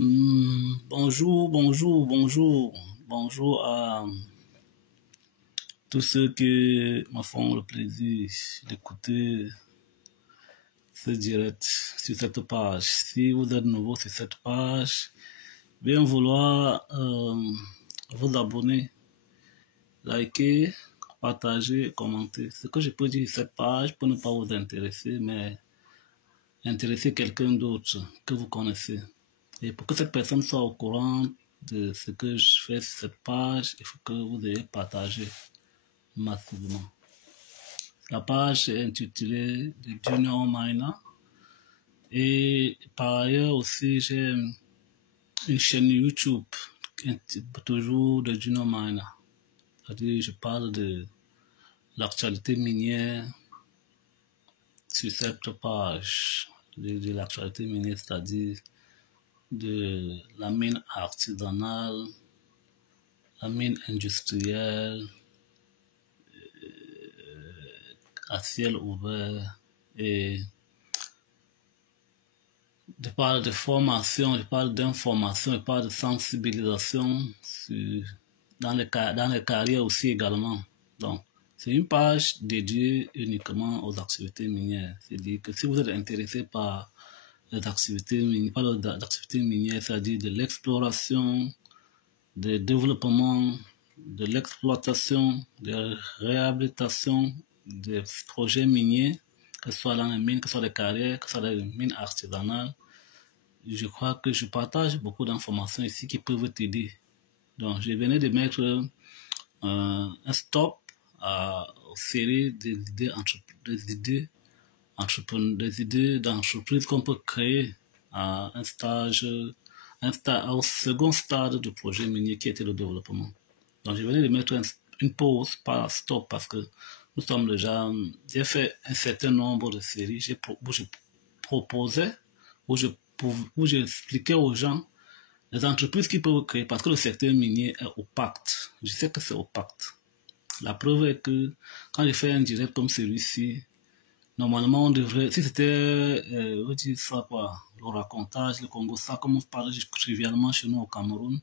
Bonjour, bonjour, bonjour, bonjour à tous ceux qui me font le plaisir d'écouter ce direct sur cette page. Si vous êtes nouveau sur cette page, bien vouloir vous abonner, liker, partager, commenter. Ce que je peux dire sur cette page pour ne pas vous intéresser, mais intéresser quelqu'un d'autre que vous connaissez. Et pour que cette personne soit au courant de ce que je fais sur cette page, il faut que vous ayez partagé massivement. La page est intitulée The Junior Miner. Et par ailleurs aussi, j'ai une chaîne YouTube, toujours de Junior Miner. C'est-à-dire, je parle de l'actualité minière sur cette page, de l'actualité minière, c'est-à-dire de la mine artisanale, la mine industrielle, à ciel ouvert, et je parle de formation, je parle d'information, je parle de sensibilisation dans les carrières aussi également. Donc, c'est une page dédiée uniquement aux activités minières. C'est-à-dire que si vous êtes intéressé par les activités minières, c'est-à-dire de l'exploration, du développement, de l'exploitation, de la réhabilitation des projets miniers, que ce soit dans les mines, que ce soit des carrières, que ce soit des mines artisanales. Je crois que je partage beaucoup d'informations ici qui peuvent t'aider. Donc, je venais de mettre un stop aux séries des idées d'entreprise qu'on peut créer à au second stade du projet minier qui était le développement. Donc, je venais de mettre une pause, pas un stop, parce que nous sommes déjà... J'ai fait un certain nombre de séries où je proposais, où j'expliquais aux gens les entreprises qui peuvent créer, parce que le secteur minier est opaque. Je sais que c'est opaque. La preuve est que quand je fais un direct comme celui-ci, normalement, on devrait, si c'était, on dit ça quoi, le racontage, le Congo, ça, comme on parle trivialement chez nous au Cameroun,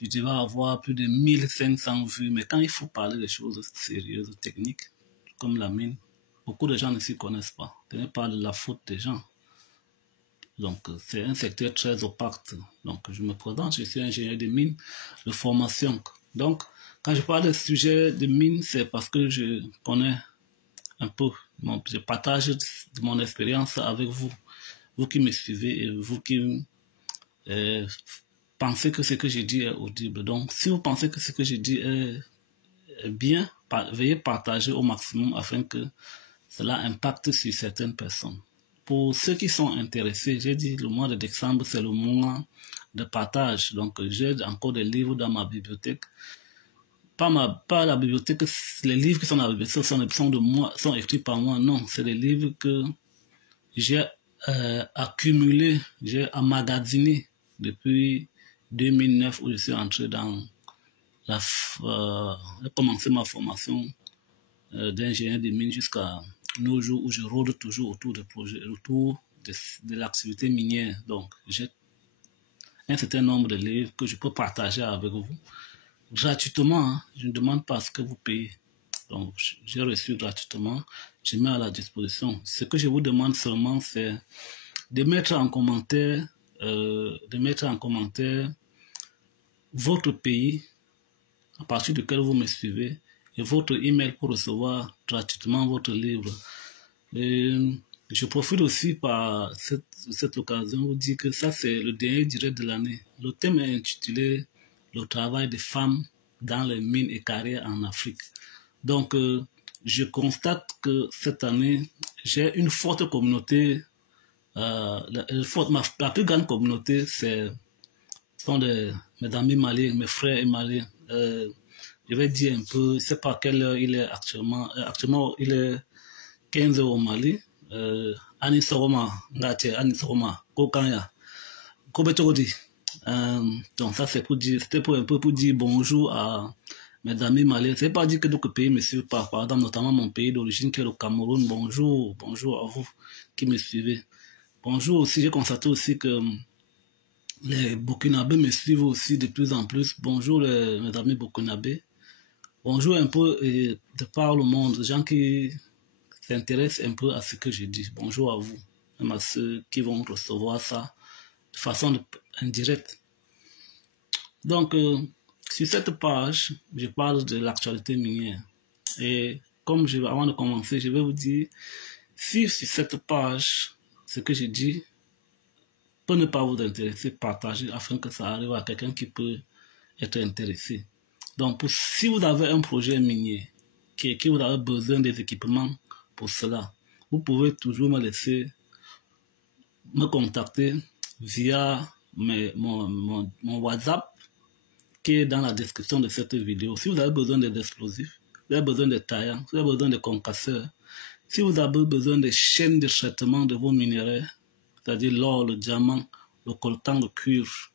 je devais avoir plus de 1500 vues, mais quand il faut parler des choses sérieuses, techniques, comme la mine, beaucoup de gens ne s'y connaissent pas. Ce n'est pas de la faute des gens. Donc, c'est un secteur très opaque. Donc, je me présente, je suis ingénieur de mine, de formation. Donc, quand je parle de sujet de mine, c'est parce que je connais un peu, je partage mon expérience avec vous, vous qui me suivez et vous qui pensez que ce que je dis est audible. Donc, si vous pensez que ce que je dis est bien, veuillez partager au maximum afin que cela impacte sur certaines personnes. Pour ceux qui sont intéressés, j'ai dit le mois de décembre, c'est le mois de partage. Donc, j'ai encore des livres dans ma bibliothèque. Pas la bibliothèque, les livres qui sont dans la bibliothèque sont écrits par moi. Non, c'est des livres que j'ai accumulés, j'ai emmagasiné depuis 2009 où je suis entré dans j'ai commencé ma formation d'ingénieur de mine jusqu'à nos jours où je rôde toujours autour des projets, autour de l'activité minière. Donc, j'ai un certain nombre de livres que je peux partager avec vous gratuitement. Hein. Je ne demande pas ce que vous payez. Donc, j'ai reçu gratuitement. Je mets à la disposition. Ce que je vous demande seulement, c'est de mettre en commentaire, votre pays à partir duquel vous me suivez et votre email pour recevoir gratuitement votre livre. Et je profite aussi par cette occasion pour dire que ça c'est le dernier direct de l'année. Le thème est intitulé le travail des femmes dans les mines et carrières en Afrique. Donc je constate que cette année j'ai une forte communauté. La plus grande communauté sont mes amis maliens, mes frères maliens. Je vais dire un peu, je ne sais pas quelle heure il est actuellement. Actuellement, il est 15 heures au Mali. Ani Soroma, Ngate, Ani Soroma, Kokanya, Kobetogodi. Donc ça c'est c'était pour un peu pour dire bonjour à mes amis maliens. C'est pas dire que d'autres pays me suivent pas. Par exemple, notamment mon pays d'origine qui est le Cameroun. Bonjour à vous qui me suivez. Bonjour aussi, j'ai constaté aussi que Les Burkinabés me suivent aussi de plus en plus. Bonjour mes amis Burkinabés. Bonjour un peu de par le monde, les gens qui s'intéressent un peu à ce que je dis. Bonjour à vous, même à ceux qui vont recevoir ça de façon indirecte. Donc, sur cette page, je parle de l'actualité minière. Et comme avant de commencer, je vais vous dire, si sur cette page, ce que je dis peut ne pas vous intéresser, partagez afin que ça arrive à quelqu'un qui peut être intéressé. Donc, si vous avez un projet minier, que vous avez besoin des équipements pour cela, vous pouvez toujours me contacter via mon WhatsApp qui est dans la description de cette vidéo. Si vous avez besoin des explosifs, vous avez besoin de taillants, vous avez besoin de concasseurs, si vous avez besoin des chaînes de traitement de vos minerais, c'est-à-dire l'or, le diamant, le coltan, le cuivre,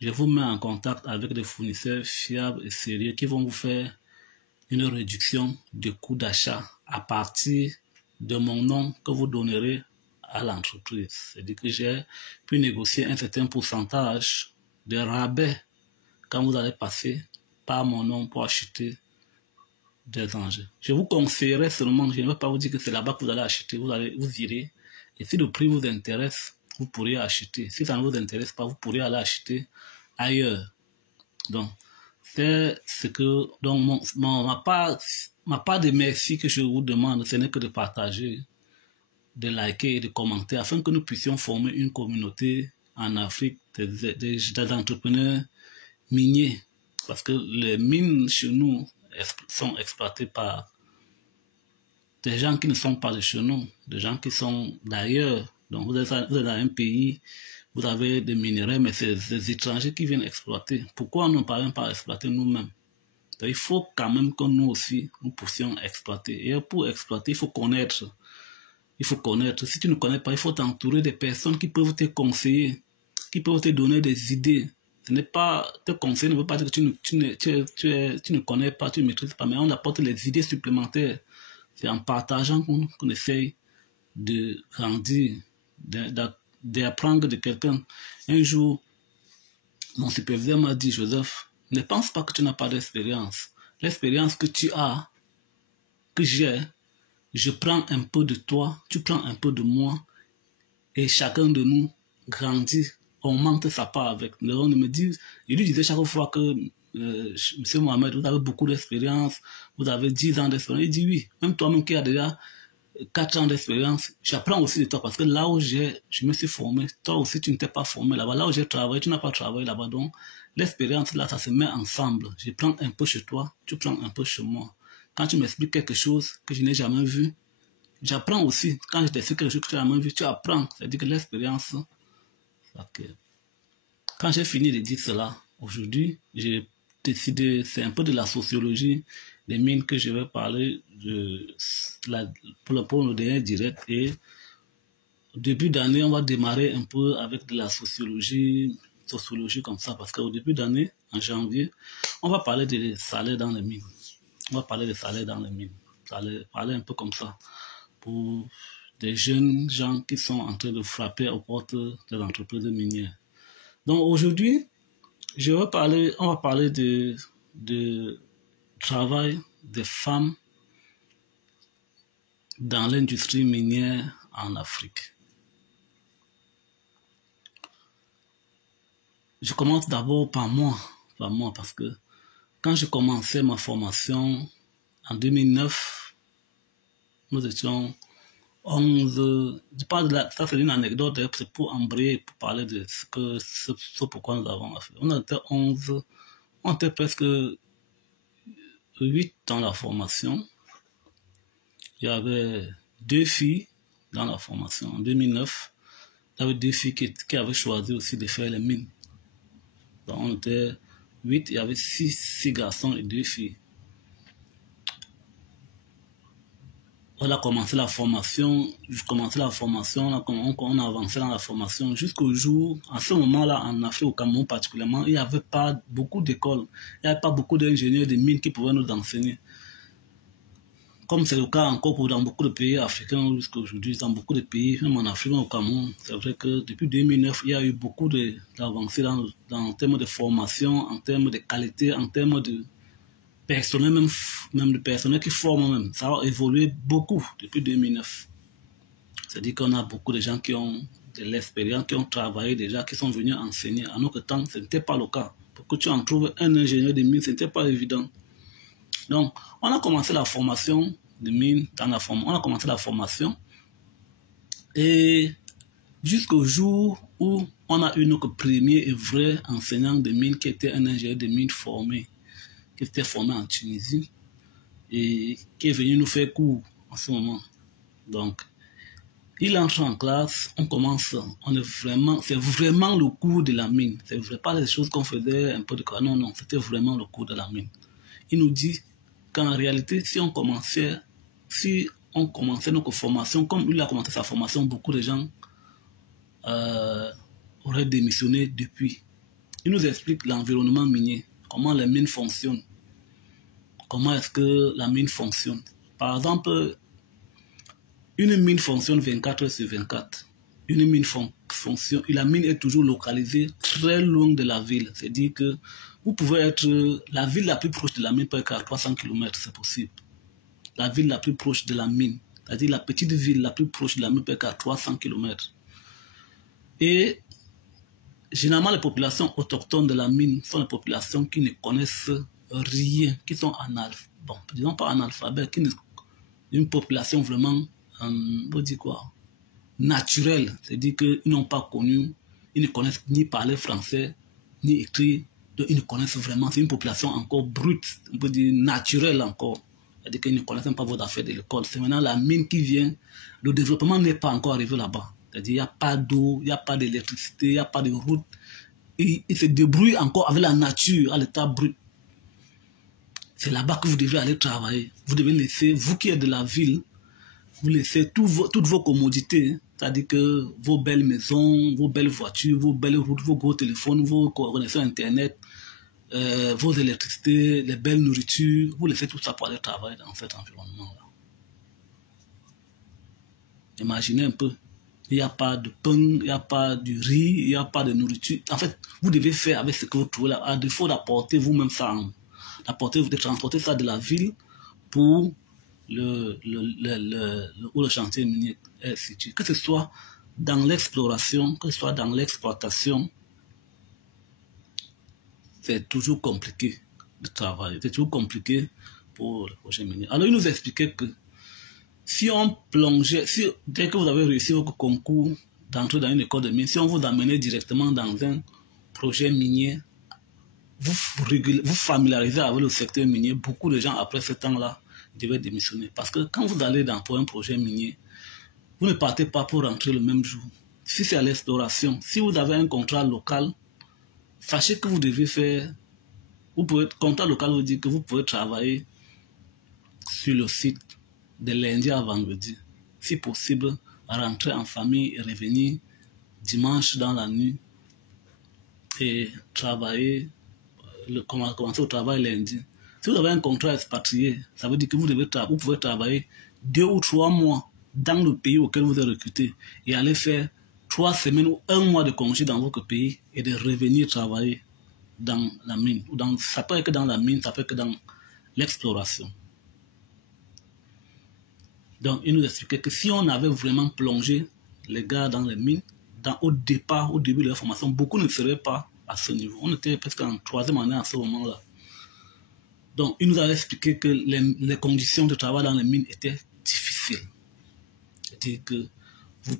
je vous mets en contact avec des fournisseurs fiables et sérieux qui vont vous faire une réduction du coût d'achat à partir de mon nom que vous donnerez à l'entreprise. C'est-à-dire que j'ai pu négocier un certain pourcentage de rabais quand vous allez passer par mon nom pour acheter des engins. Je vous conseillerais seulement, je ne vais pas vous dire que c'est là-bas que vous allez acheter, vous irez, et si le prix vous intéresse, vous pourrez acheter. Si ça ne vous intéresse pas, vous pourrez aller acheter ailleurs. Donc, c'est ce que, donc, ma part de merci que je vous demande, ce n'est que de partager, de liker et de commenter afin que nous puissions former une communauté en Afrique des entrepreneurs miniers. Parce que les mines chez nous sont exploitées par des gens qui ne sont pas de chez nous, des gens qui sont d'ailleurs. Donc vous êtes dans un pays, vous avez des minerais, mais c'est des étrangers qui viennent exploiter. Pourquoi on ne parvient pas à exploiter nous-mêmes? Il faut quand même que nous aussi, nous puissions exploiter. Et pour exploiter, il faut connaître. Il faut connaître. Si tu ne connais pas, il faut t'entourer des personnes qui peuvent te conseiller, qui peuvent te donner des idées. Ce n'est pas, te conseiller ne veut pas dire que tu ne connais pas, tu ne maîtrises pas, mais on apporte les idées supplémentaires. C'est en partageant qu'on essaye de grandir, d'apprendre de quelqu'un. Un jour, mon superviseur m'a dit, Joseph, ne pense pas que tu n'as pas d'expérience. L'expérience que tu as, que j'ai, je prends un peu de toi, tu prends un peu de moi, et chacun de nous grandit. On monte sa part avec. On me dit, je lui disais chaque fois que Monsieur Mohamed, vous avez beaucoup d'expérience, vous avez 10 ans d'expérience. Il dit oui, même toi-même qui as déjà 4 ans d'expérience, j'apprends aussi de toi parce que là où je me suis formé, toi aussi tu ne t'es pas formé là-bas. Là où j'ai travaillé, tu n'as pas travaillé là-bas. Donc l'expérience là, ça se met ensemble. Je prends un peu chez toi, tu prends un peu chez moi. Quand tu m'expliques quelque chose que je n'ai jamais vu, j'apprends aussi. Quand je t'explique quelque chose que tu n'as jamais vu, tu apprends. C'est-à-dire que l'expérience. Okay. Quand j'ai fini de dire cela, aujourd'hui, j'ai décidé, c'est un peu de la sociologie des mines que je vais parler pour le dernier direct. Et au début d'année, on va démarrer un peu avec de la sociologie comme ça, parce qu'au début d'année, en janvier, on va parler des salaires dans les mines. On va parler des salaires dans les mines. Parler un peu comme ça pour des jeunes gens qui sont en train de frapper aux portes des entreprises minières. Donc aujourd'hui, on va parler de travail des femmes dans l'industrie minière en Afrique. Je commence d'abord par moi, parce que quand je commençais ma formation en 2009, nous étions 11, je parle de ça c'est une anecdote, c'est pour embrayer, pour parler de ce pourquoi nous avons fait. On était 11, on était presque 8 dans la formation. Il y avait 2 filles dans la formation. En 2009, il y avait 2 filles qui avaient choisi aussi de faire les mines. Donc on était 8, il y avait 6 garçons et 2 filles. On a commencé la formation, on a avancé dans la formation jusqu'au jour, en ce moment-là, en Afrique, au Cameroun particulièrement, il n'y avait pas beaucoup d'écoles, il n'y avait pas beaucoup d'ingénieurs de mines qui pouvaient nous enseigner. comme c'est le cas encore dans beaucoup de pays africains jusqu'à aujourd'hui, dans beaucoup de pays, même en Afrique, au Cameroun, c'est vrai que depuis 2009, il y a eu beaucoup d'avancées en termes de formation, en termes de qualité, en termes de personnel, même de personnel qui forment même. Ça a évolué beaucoup depuis 2009. C'est-à-dire qu'on a beaucoup de gens qui ont de l'expérience, qui ont travaillé déjà, qui sont venus enseigner. À notre temps, ce n'était pas le cas. Pour que tu en trouves un ingénieur de mine, ce n'était pas évident. Donc, on a commencé la formation de mine, on a commencé la formation et jusqu'au jour où on a eu notre premier et vrai enseignant de mine qui était un ingénieur de mine formé, qui était formé en Tunisie et qui est venu nous faire cours en ce moment. Donc, il entre en classe, on commence, c'est vraiment le cours de la mine. C'est vrai, pas les choses qu'on faisait un peu de quoi. Non, c'était vraiment le cours de la mine. Il nous dit qu'en réalité, si on commençait notre formation, comme il a commencé sa formation, beaucoup de gens auraient démissionné depuis. Il nous explique l'environnement minier, comment les mines fonctionnent, comment est-ce que la mine fonctionne. Par exemple, une mine fonctionne 24 heures sur 24. Une mine fonctionne, et la mine est toujours localisée très loin de la ville. C'est-à-dire que vous pouvez être, la ville la plus proche de la mine peut être à 300 km, c'est possible. La ville la plus proche de la mine, c'est-à-dire la petite ville la plus proche de la mine peut être à 300 km. Et généralement, les populations autochtones de la mine sont les populations qui ne connaissent rien, qui sont bon, disons pas analphabètes, une population vraiment, on dit quoi, naturelle. C'est-à-dire qu'ils n'ont pas connu, ils ne connaissent ni parler français, ni écrire. Donc, ils ne connaissent vraiment, c'est une population encore brute, on peut dire naturelle encore. C'est-à-dire qu'ils ne connaissent même pas vos affaires de l'école. C'est maintenant la mine qui vient. Le développement n'est pas encore arrivé là-bas. C'est-à-dire qu'il n'y a pas d'eau, il n'y a pas d'électricité, il n'y a pas de route. Et ils se débrouillent encore avec la nature, à l'état brut. C'est là-bas que vous devez aller travailler. Vous devez laisser, vous qui êtes de la ville, vous laissez toutes vos commodités, c'est-à-dire que vos belles maisons, vos belles voitures, vos belles routes, vos gros téléphones, vos connexions Internet, vos électricités, les belles nourritures, vous laissez tout ça pour aller travailler dans cet environnement-là. Imaginez un peu, il n'y a pas de pain, il n'y a pas de riz, il n'y a pas de nourriture. En fait, vous devez faire avec ce que vous trouvez là, à défaut d'apporter vous-même ça, de transporter ça de la ville pour où le chantier minier est situé. Que ce soit dans l'exploration, que ce soit dans l'exploitation, c'est toujours compliqué de travailler. C'est toujours compliqué pour le projet minier. Alors, il nous expliquait que si on plongeait, dès que vous avez réussi votre concours d'entrer dans une école de mine, si on vous amenait directement dans un projet minier, vous familiarisez avec le secteur minier, beaucoup de gens, après ce temps-là, devaient démissionner. Parce que quand vous allez pour un projet minier, vous ne partez pas pour rentrer le même jour. Si c'est à l'exploration, si vous avez un contrat local, sachez que vous devez faire, contrat local vous dit que vous pouvez travailler sur le site de lundi à vendredi. Si possible, rentrer en famille et revenir dimanche dans la nuit et travailler, commencer au travail lundi. Si vous avez un contrat expatrié, ça veut dire que vous pouvez travailler 2 ou 3 mois dans le pays auquel vous êtes recruté et aller faire 3 semaines ou 1 mois de congé dans votre pays et de revenir travailler dans la mine. Ça peut être que dans la mine, ça peut être que dans l'exploration. Donc, il nous expliquait que si on avait vraiment plongé les gars dans les mines, au début de la formation, beaucoup ne seraient pas à ce niveau. On était presque en 3e année à ce moment-là. Donc, il nous a expliqué que les conditions de travail dans les mines étaient difficiles. C'est-à-dire que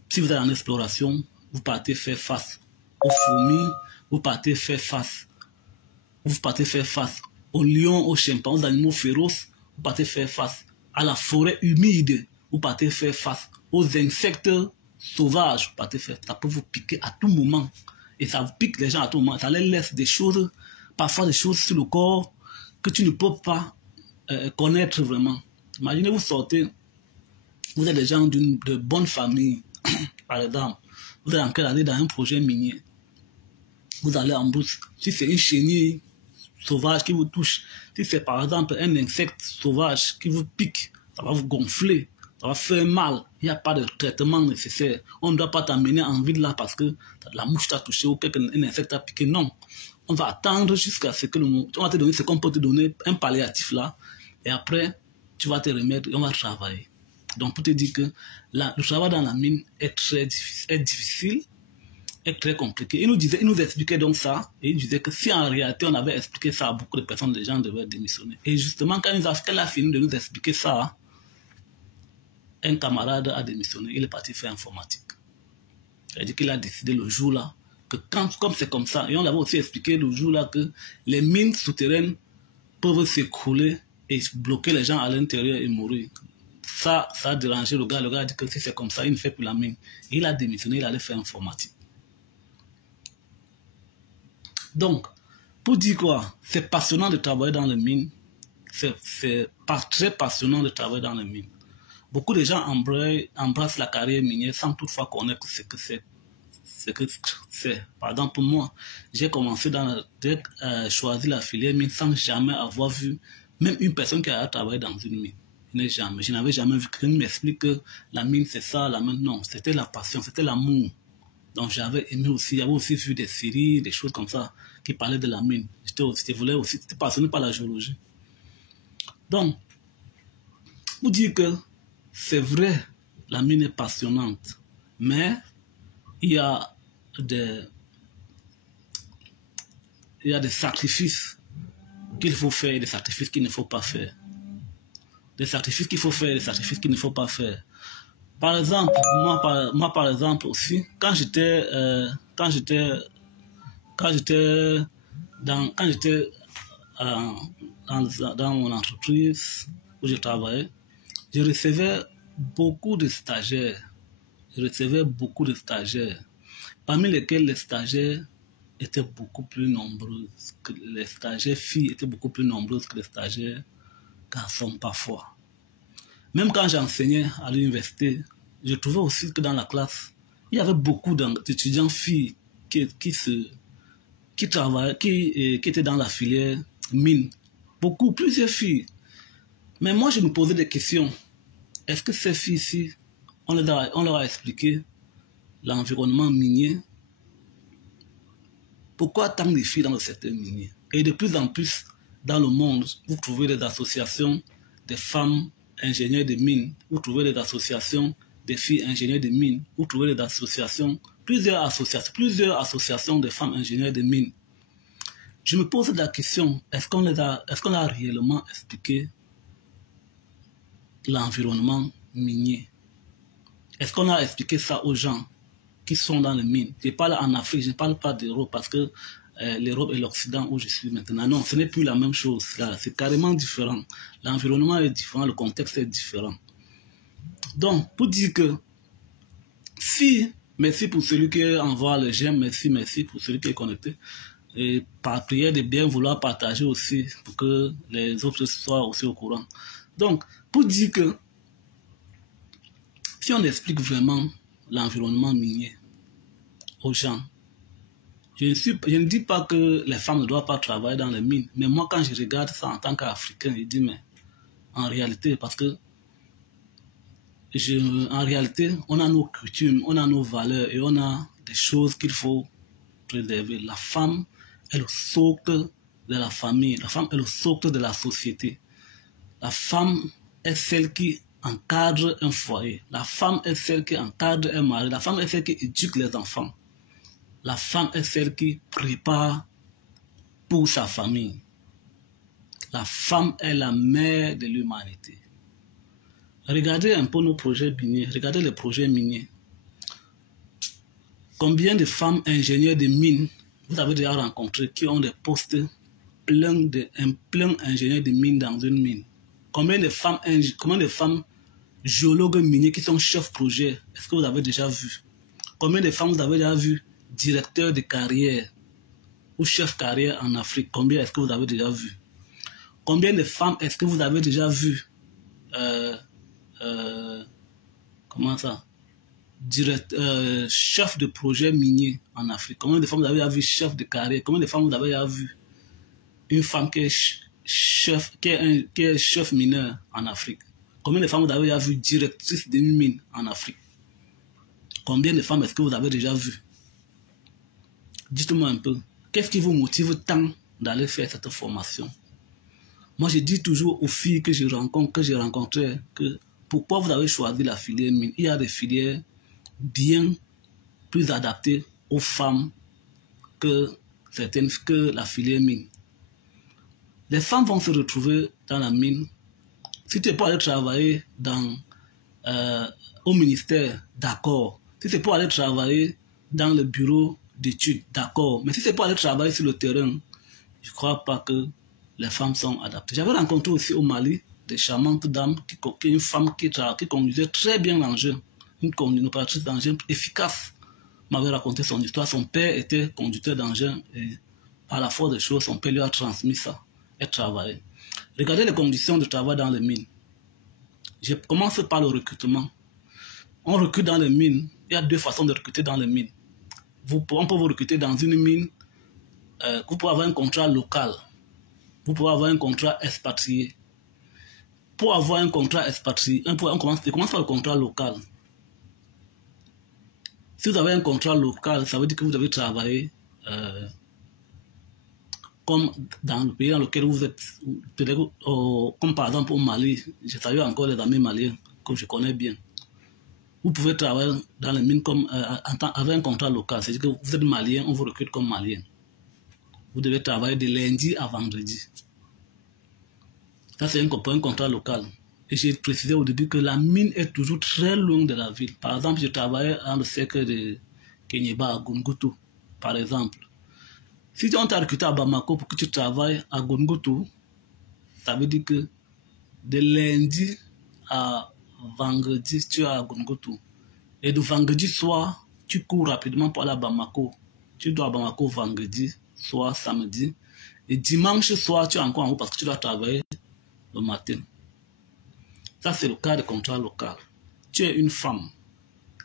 si vous êtes en exploration, vous partez faire face aux fourmis, vous partez faire face aux lions, aux chimpanzés, aux animaux féroces, vous partez faire face à la forêt humide, vous partez faire face aux insectes sauvages, ça peut vous piquer à tout moment. Et ça vous pique les gens à tout moment. Ça les laisse parfois des choses sur le corps que tu ne peux pas connaître vraiment. Imaginez, vous sortez, vous êtes des gens de bonne famille, par exemple, vous êtes allé dans un projet minier, vous allez en brousse, si c'est une chenille sauvage qui vous touche, si c'est par exemple un insecte sauvage qui vous pique Ça va vous gonfler. Ça va faire mal. Il n'y a pas de traitement nécessaire. On ne doit pas t'amener en ville là parce que la mouche t'a touché ou un insecte t'a piqué. Non. On va attendre jusqu'à ce que on va te donner ce qu'on peut te donner, un palliatif là. Et après, tu vas te remettre et on va travailler. Donc, pour te dire que le travail dans la mine est très difficile, est très compliqué. Il nous expliquait donc ça, et il disait que si en réalité on avait expliqué ça à beaucoup de personnes, les gens devaient démissionner. Et justement, quand elle a fini de nous expliquer ça, un camarade a démissionné, il est parti faire informatique. C'est-à-dire qu'il a décidé le jour-là, que comme c'est comme ça, et on l'avait aussi expliqué le jour-là que les mines souterraines peuvent s'écrouler et bloquer les gens à l'intérieur et mourir. Ça a dérangé le gars. Le gars a dit que si c'est comme ça, il ne fait plus la mine. Il a démissionné, il allait faire informatique. Donc, pour dire quoi, c'est passionnant de travailler dans les mines. C'est très passionnant de travailler dans les mines. Beaucoup de gens embrassent la carrière minière sans toutefois connaître ce que c'est. Par exemple, pour moi, j'ai commencé j'ai choisi la filière mine sans jamais avoir vu même une personne qui a travaillé dans une mine. Je n'avais jamais vu quelqu'un m'explique que la mine c'est ça, la mine non. C'était la passion, c'était l'amour. Donc j'avais aimé aussi, j'avais aussi vu des séries, des choses comme ça qui parlaient de la mine. J'étais passionné par la géologie. Donc, pour dire que c'est vrai, la mine est passionnante, mais il y a des sacrifices qu'il faut faire et des sacrifices qu'il ne faut pas faire. Des sacrifices qu'il faut faire et des sacrifices qu'il ne faut pas faire. Par exemple, moi par exemple aussi, quand j'étais dans mon entreprise où je travaillais, je recevais beaucoup de stagiaires. Parmi lesquels les stagiaires étaient beaucoup plus nombreuses, que les stagiaires filles étaient beaucoup plus nombreuses que les stagiaires garçons parfois. Même quand j'enseignais à l'université, je trouvais aussi que dans la classe, il y avait beaucoup d'étudiants filles qui étaient dans la filière mine. Plusieurs filles. Mais moi, je me posais des questions. Est-ce que ces filles-ci, on leur a expliqué l'environnement minier? Pourquoi tant de filles dans le secteur minier? Et de plus en plus, dans le monde, vous trouvez des associations des femmes ingénieurs de mines, vous trouvez des associations des filles ingénieurs de mines, vous trouvez des associations, plusieurs associations de femmes ingénieurs de mines. Je me pose la question, est-ce qu'on a réellement expliqué l'environnement minier? Est-ce qu'on a expliqué ça aux gens qui sont dans les mines? Je parle en Afrique, je ne parle pas d'Europe parce que l'Europe et l'Occident où je suis maintenant. Non, ce n'est plus la même chose. C'est carrément différent. L'environnement est différent, le contexte est différent. Donc, pour dire que merci pour celui qui envoie le j'aime, merci pour celui qui est connecté. Et par prière de bien vouloir partager aussi pour que les autres soient aussi au courant. Donc, pour dire que si on explique vraiment l'environnement minier aux gens, je ne dis pas que les femmes ne doivent pas travailler dans les mines, mais moi quand je regarde ça en tant qu'Africain, je dis mais en réalité, parce que en réalité, on a nos coutumes, on a nos valeurs et on a des choses qu'il faut préserver. La femme est le socle de la famille, la femme est le socle de la société. La femme est celle qui encadre un foyer. La femme est celle qui encadre un mari. La femme est celle qui éduque les enfants. La femme est celle qui prépare pour sa famille. La femme est la mère de l'humanité. Regardez un peu nos projets miniers. Regardez les projets miniers. Combien de femmes ingénieurs de mines vous avez déjà rencontré qui ont des postes plein ingénieurs de mines dans une mine? Combien de femmes géologues miniers qui sont chefs projet? Est-ce que vous avez déjà vu? Combien de femmes vous avez déjà vu directeurs de carrière ou chefs carrière en Afrique? Combien est-ce que vous avez déjà vu? Combien de femmes est-ce que vous avez déjà vu chef de projet minier en Afrique? Combien de femmes vous avez déjà vu chef de carrière? Combien de femmes vous avez déjà vu une femme qui est chef mineur en Afrique? Combien de femmes vous avez déjà vu directrices d'une mine en Afrique? Combien de femmes est-ce que vous avez déjà vu? Dites-moi un peu, qu'est-ce qui vous motive tant d'aller faire cette formation? Moi, je dis toujours aux filles que je rencontre, que j'ai rencontrées, que pourquoi vous avez choisi la filière mine? Il y a des filières bien plus adaptées aux femmes que certaines, que la filière mine. Les femmes vont se retrouver dans la mine. Si tu es pour aller travailler au ministère, d'accord. Si c'est pour aller travailler dans le bureau d'études, d'accord. Mais si c'est pour aller travailler sur le terrain, je ne crois pas que les femmes sont adaptées. J'avais rencontré aussi au Mali des charmantes dames, une femme qui conduisait très bien l'engin, une opératrice d'engin efficace. M'avait raconté son histoire. Son père était conducteur d'engin et par la force des choses, son père lui a transmis ça. Elle travaillait. Regardez les conditions de travail dans les mines. Je commence par le recrutement. On recrute dans les mines. Il y a deux façons de recruter dans les mines. On peut vous recruter dans une mine. Vous pouvez avoir un contrat local. Vous pouvez avoir un contrat expatrié. Pour avoir un contrat expatrié, on commence par le contrat local. Si vous avez un contrat local, ça veut dire que vous devez travailler comme dans le pays dans lequel vous êtes, comme par exemple au Mali. Je salue encore les amis maliens que je connais bien. Vous pouvez travailler dans les mines comme, avec un contrat local. C'est-à-dire que vous êtes malien, on vous recrute comme malien. Vous devez travailler de lundi à vendredi. Ça, c'est un contrat local. Et j'ai précisé au début que la mine est toujours très loin de la ville. Par exemple, je travaillais dans le cercle de Kenyeba à Gungutu, par exemple. Si on t'a recruté à Bamako pour que tu travailles à Gungutu, ça veut dire que de lundi à vendredi, tu es à Gungutu. Et de vendredi soir, tu cours rapidement pour aller à Bamako. Tu dois à Bamako vendredi, soir, samedi. Et dimanche soir, tu es encore en haut parce que tu dois travailler le matin. Ça, c'est le cas de contrat local. Tu es une femme.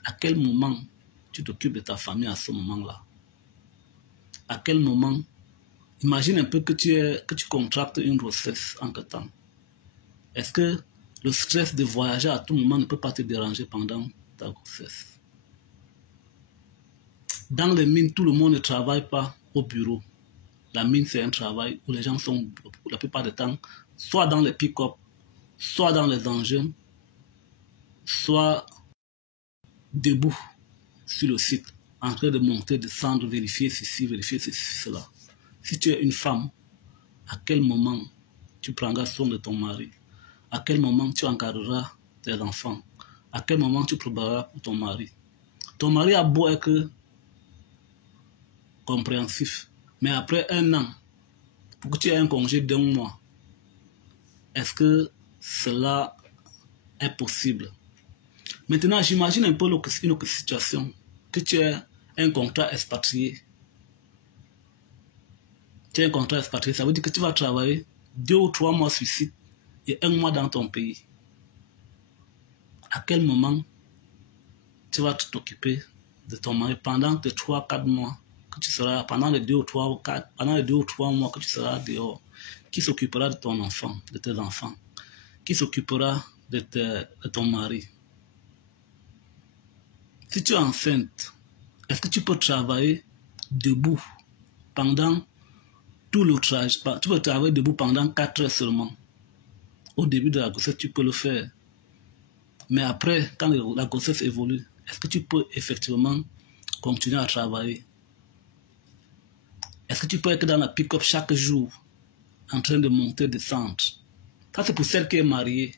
À quel moment tu t'occupes de ta famille à ce moment-là? À quel moment? Imagine un peu que tu contractes une grossesse en quel temps. Est-ce que le stress de voyager à tout moment ne peut pas te déranger pendant ta grossesse? Dans les mines, tout le monde ne travaille pas au bureau. La mine, c'est un travail où les gens sont, la plupart du temps, soit dans les pick-up, soit dans les engins, soit debout sur le site, en train de monter, descendre, vérifier ceci, vérifier cela. Si tu es une femme, à quel moment tu prendras soin de ton mari? À quel moment tu encadreras tes enfants? À quel moment tu prépareras pour ton mari? Ton mari a beau être compréhensif, mais après un an, pour que tu aies un congé d'un mois, est-ce que cela est possible? Maintenant, j'imagine un peu une autre situation, que tu aies un contrat expatrié. Tu as un contrat expatrié, ça veut dire que tu vas travailler 2 ou 3 mois sur site et 1 mois dans ton pays. À quel moment tu vas t'occuper de ton mari pendant tes 3-4 mois que tu seras, pendant les 2 ou 3 mois que tu seras dehors? Qui s'occupera de ton enfant, de tes enfants? Qui s'occupera de ton mari? Si tu es enceinte, est-ce que tu peux travailler debout pendant tout le trajet? Tu peux travailler debout pendant 4 heures seulement. Au début de la grossesse, tu peux le faire. Mais après, quand la grossesse évolue, est-ce que tu peux effectivement continuer à travailler? Est-ce que tu peux être dans la pick-up chaque jour, en train de monter, descendre? Ça, c'est pour celle qui est mariée.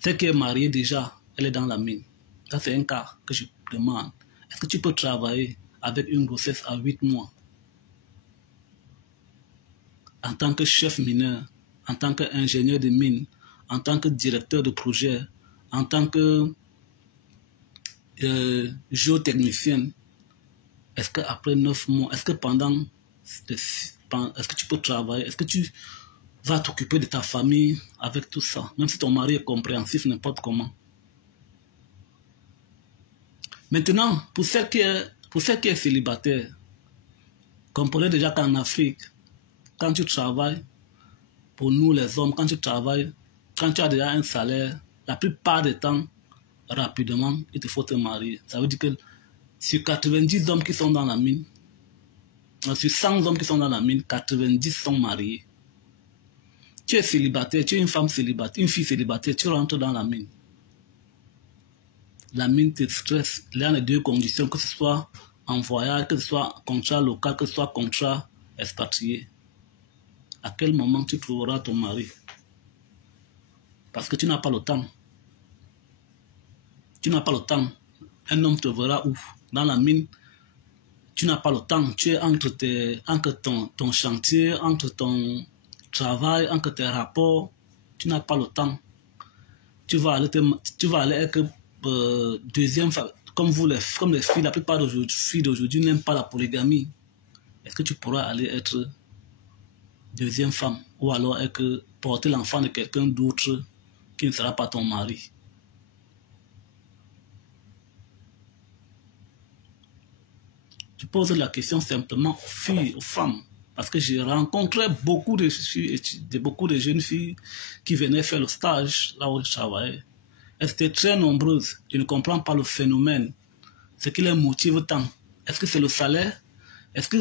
Celle qui est mariée déjà, elle est dans la mine. Ça, c'est un cas que je demande. Est-ce que tu peux travailler avec une grossesse à 8 mois? En tant que chef mineur, en tant qu'ingénieur de mine, en tant que directeur de projet, en tant que géotechnicienne, est-ce qu'après 9 mois, est-ce que est-ce que tu peux travailler? Est-ce que tu vas t'occuper de ta famille avec tout ça, même si ton mari est compréhensif n'importe comment? Maintenant, pour celle qui est célibataire, comprenez déjà qu'en Afrique, quand tu travailles, pour nous les hommes, quand tu travailles, quand tu as déjà un salaire la plupart des temps, rapidement, il te faut te marier. Ça veut dire que sur 90 hommes qui sont dans la mine, sur 100 hommes qui sont dans la mine, 90 sont mariés. Tu es célibataire, tu es une femme célibataire, une fille célibataire, tu rentres dans la mine. La mine te stresse. Il y a les deux conditions, que ce soit en voyage, que ce soit contrat local, que ce soit contrat expatrié. À quel moment tu trouveras ton mari? Parce que tu n'as pas le temps. Tu n'as pas le temps. Un homme te verra où? Dans la mine. Tu n'as pas le temps. Tu es entre ton chantier, entre ton travail, entre tes rapports. Tu n'as pas le temps. Tu vas aller être deuxième femme. Comme les filles, la plupart des filles d'aujourd'hui n'aiment pas la polygamie. Est-ce que tu pourras aller être deuxième femme ou alors porter l'enfant de quelqu'un d'autre qui ne sera pas ton mari? Je pose la question simplement aux filles, aux femmes, parce que j'ai rencontré beaucoup de filles, beaucoup de jeunes filles qui venaient faire le stage là où je travaillais. Elles étaient très nombreuses. Je ne comprends pas le phénomène. Ce qui les motive tant. Est-ce que c'est le salaire? Est-ce que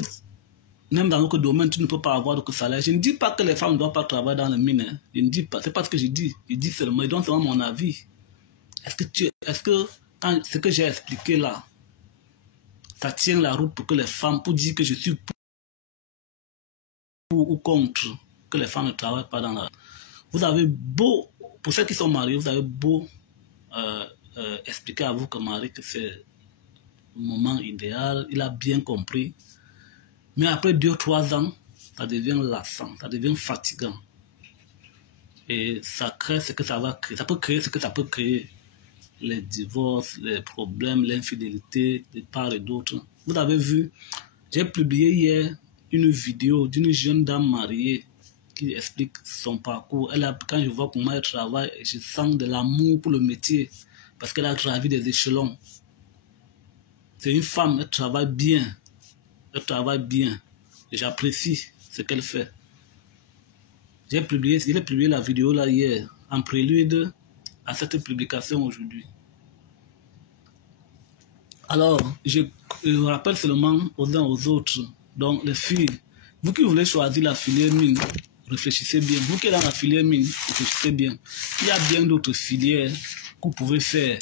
même dans notre domaine, tu ne peux pas avoir de salaire? Je ne dis pas que les femmes ne doivent pas travailler dans les mines. Hein. Je ne dis pas. C'est pas ce que je dis. Je dis seulement, je donne seulement mon avis. Est-ce que quand ce que j'ai expliqué là, ça tient la route pour que les femmes, pour dire que je suis pour ou contre que les femmes ne travaillent pas dans la... Vous avez beau, pour ceux qui sont mariés, vous avez beau expliquer à votre mari que c'est le moment idéal, il a bien compris. Mais après 2 ou 3 ans, ça devient lassant, ça devient fatigant. Et ça crée ce que ça va créer. Ça peut créer ce que ça peut créer. Les divorces, les problèmes, l'infidélité de part et d'autre. Vous avez vu, j'ai publié hier une vidéo d'une jeune dame mariée qui explique son parcours. Quand je vois comment elle travaille, je sens de l'amour pour le métier parce qu'elle a gravi des échelons. C'est une femme, elle travaille bien. Elle travaille bien. Et j'apprécie ce qu'elle fait. J'ai publié la vidéo là hier, en prélude à cette publication aujourd'hui. Alors, je rappelle seulement aux uns aux autres, donc les filles, vous qui voulez choisir la filière mine, réfléchissez bien. Vous qui êtes dans la filière mine, réfléchissez bien. Il y a bien d'autres filières que vous pouvez faire.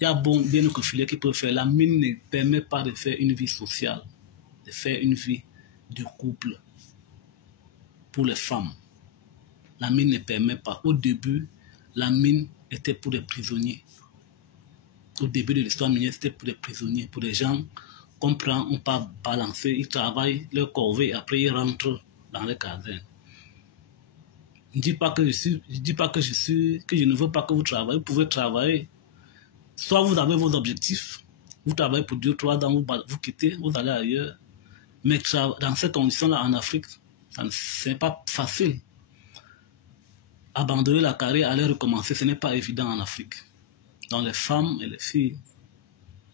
Il y a bien d'autres filières qui peuvent faire. La mine ne permet pas de faire une vie sociale, de faire une vie de couple pour les femmes. La mine ne permet pas. Au début, la mine était pour les prisonniers. Au début de l'histoire minière, c'était pour les prisonniers, pour les gens qu'on prend, on peut balancer, ils travaillent leur corvée, après ils rentrent dans les casernes. Je ne dis pas que je ne veux pas que vous travaillez, vous pouvez travailler. Soit vous avez vos objectifs, vous travaillez pour 2 ou 3 ans, vous quittez, vous allez ailleurs. Mais dans ces conditions-là en Afrique, ce n'est pas facile. Abandonner la carrière, aller recommencer, ce n'est pas évident en Afrique. Donc les femmes et les filles,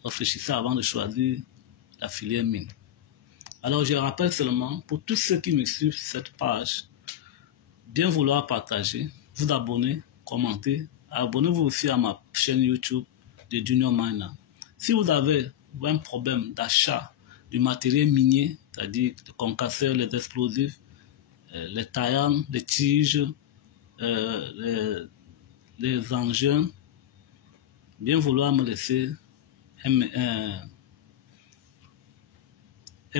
réfléchissez avant de choisir la filière mine. Alors je rappelle seulement, pour tous ceux qui me suivent sur cette page, bien vouloir partager, vous abonner, commenter, abonnez-vous aussi à ma chaîne YouTube de Junior Miner. Si vous avez un problème d'achat du matériel minier, c'est-à-dire les concasseurs, les explosifs, les taillants, les tiges, les engins, bien vouloir me laisser un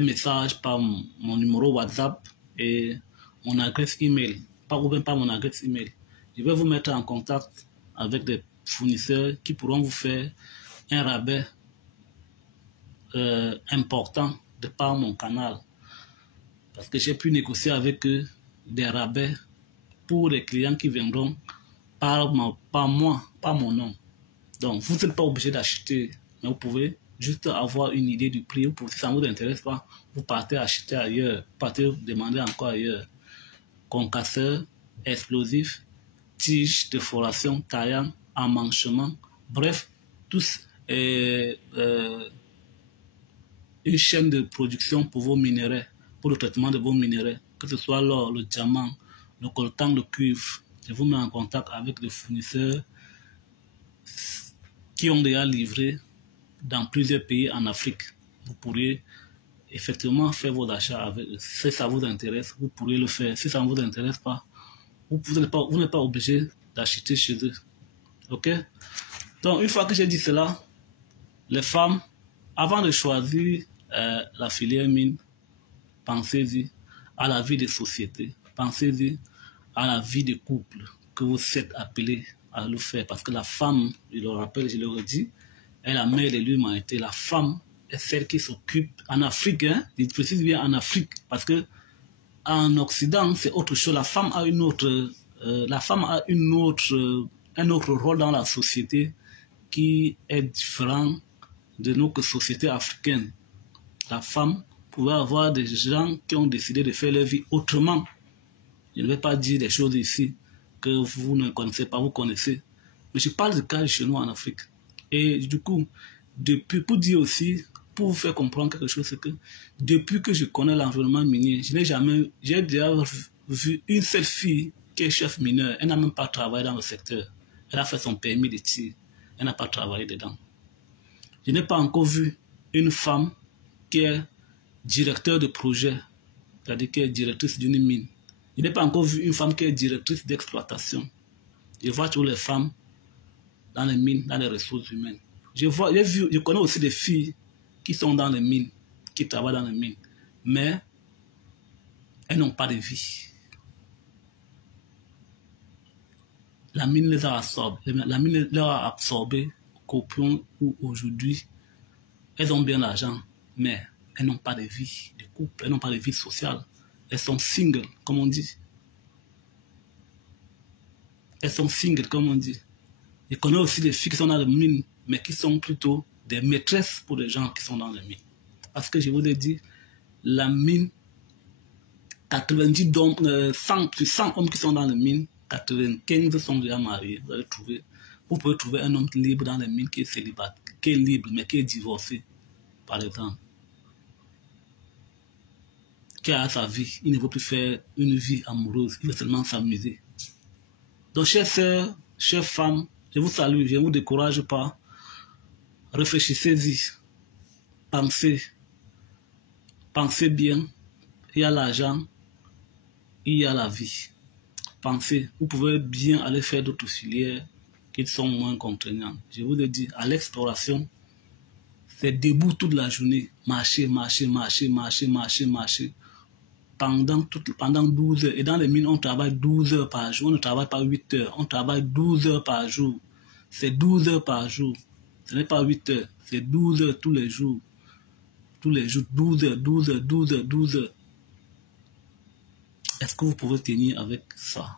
message par mon numéro WhatsApp et mon adresse email, ou même pas mon adresse email. Je vais vous mettre en contact avec des fournisseurs qui pourront vous faire un rabais important de par mon canal. Parce que j'ai pu négocier avec eux des rabais pour les clients qui viendront par moi, par mon nom. Donc, vous n'êtes pas obligé d'acheter, mais vous pouvez juste avoir une idée du prix. Si ça ne vous intéresse pas, vous partez acheter ailleurs, vous partez demander encore ailleurs. Concasseur, explosif, tige de foration, taillant, emmanchement, bref, tous une chaîne de production pour vos minerais, pour le traitement de vos minerais, que ce soit l'or, le diamant, le coltan, le cuivre. Je vous mets en contact avec les fournisseurs qui ont déjà livré dans plusieurs pays en Afrique. Vous pourriez effectivement faire vos achats avec eux. Si ça vous intéresse, vous pourriez le faire. Si ça ne vous intéresse pas, vous n'êtes pas obligé d'acheter chez eux. Ok? Donc, une fois que j'ai dit cela, les femmes, avant de choisir la filière mine, pensez-y à la vie des sociétés, pensez-y à la vie des couples que vous êtes appelés à le faire. Parce que la femme, je le rappelle, je le redis, est la mère de l'humanité. La femme est celle qui s'occupe en Afrique, hein, je précise bien en Afrique, parce que en Occident, c'est autre chose. La femme a un autre rôle dans la société qui est différent de nos sociétés africaines. La femme pouvait avoir des gens qui ont décidé de faire leur vie autrement. Je ne vais pas dire des choses ici que vous ne connaissez pas, vous connaissez. Mais je parle du cas chez nous en Afrique. Et du coup, pour dire aussi, pour vous faire comprendre quelque chose, c'est que depuis que je connais l'environnement minier, j'ai déjà vu une seule fille qui est chef mineur. Elle n'a même pas travaillé dans le secteur. Elle a fait son permis de tir. Elle n'a pas travaillé dedans. Je n'ai pas encore vu une femme qui est directeur de projet, c'est-à-dire qui est directrice d'une mine. Je n'ai pas encore vu une femme qui est directrice d'exploitation. Je vois toutes les femmes dans les mines, dans les ressources humaines. Je connais aussi des filles qui sont dans les mines, qui travaillent dans les mines, mais elles n'ont pas de vie. La mine les a absorbées qu'au point où aujourd'hui, elles ont bien l'argent, mais elles n'ont pas de vie de couple, elles n'ont pas de vie sociale. Elles sont singles, comme on dit. Elles sont singles, comme on dit. Je connais aussi des filles qui sont dans les mines, mais qui sont plutôt des maîtresses pour les gens qui sont dans les mines. Parce que je vous ai dit, la mine, 90 sur 100 hommes qui sont dans les mines, 95 sont déjà mariés. Vous pouvez trouver un homme libre dans les mines qui est célibataire, qui est libre, mais qui est divorcé, par exemple. Qui a sa vie, il ne veut plus faire une vie amoureuse, il veut seulement s'amuser. Donc, chères sœurs, chères femmes, je vous salue, je ne vous décourage pas. Réfléchissez-y, pensez bien, il y a l'argent, il y a la vie. Pensez, vous pouvez bien aller faire d'autres filières qui sont moins contraignantes. Je vous ai dit, à l'exploration, c'est debout toute la journée, marcher. Pendant 12 heures. Et dans les mines, on travaille 12 heures par jour. On ne travaille pas 8 heures. On travaille 12 heures par jour. C'est 12 heures par jour. Ce n'est pas 8 heures. C'est 12 heures tous les jours. Tous les jours, 12 heures. Est-ce que vous pouvez tenir avec ça?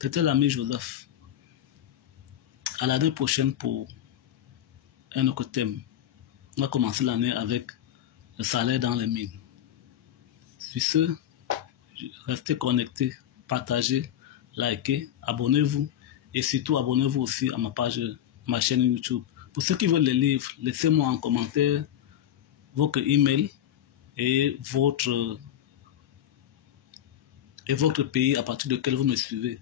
C'était l'ami Joseph. À l'année prochaine pour un autre thème. On va commencer l'année avec le salaire dans les mines. Sur ce, restez connectés, partagez, likez, abonnez-vous et surtout abonnez-vous aussi à ma chaîne YouTube. Pour ceux qui veulent les livres, laissez-moi en commentaire votre email et votre pays à partir duquel vous me suivez.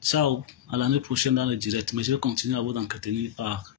Ciao, à l'année prochaine dans le direct, mais je vais continuer à vous entretenir par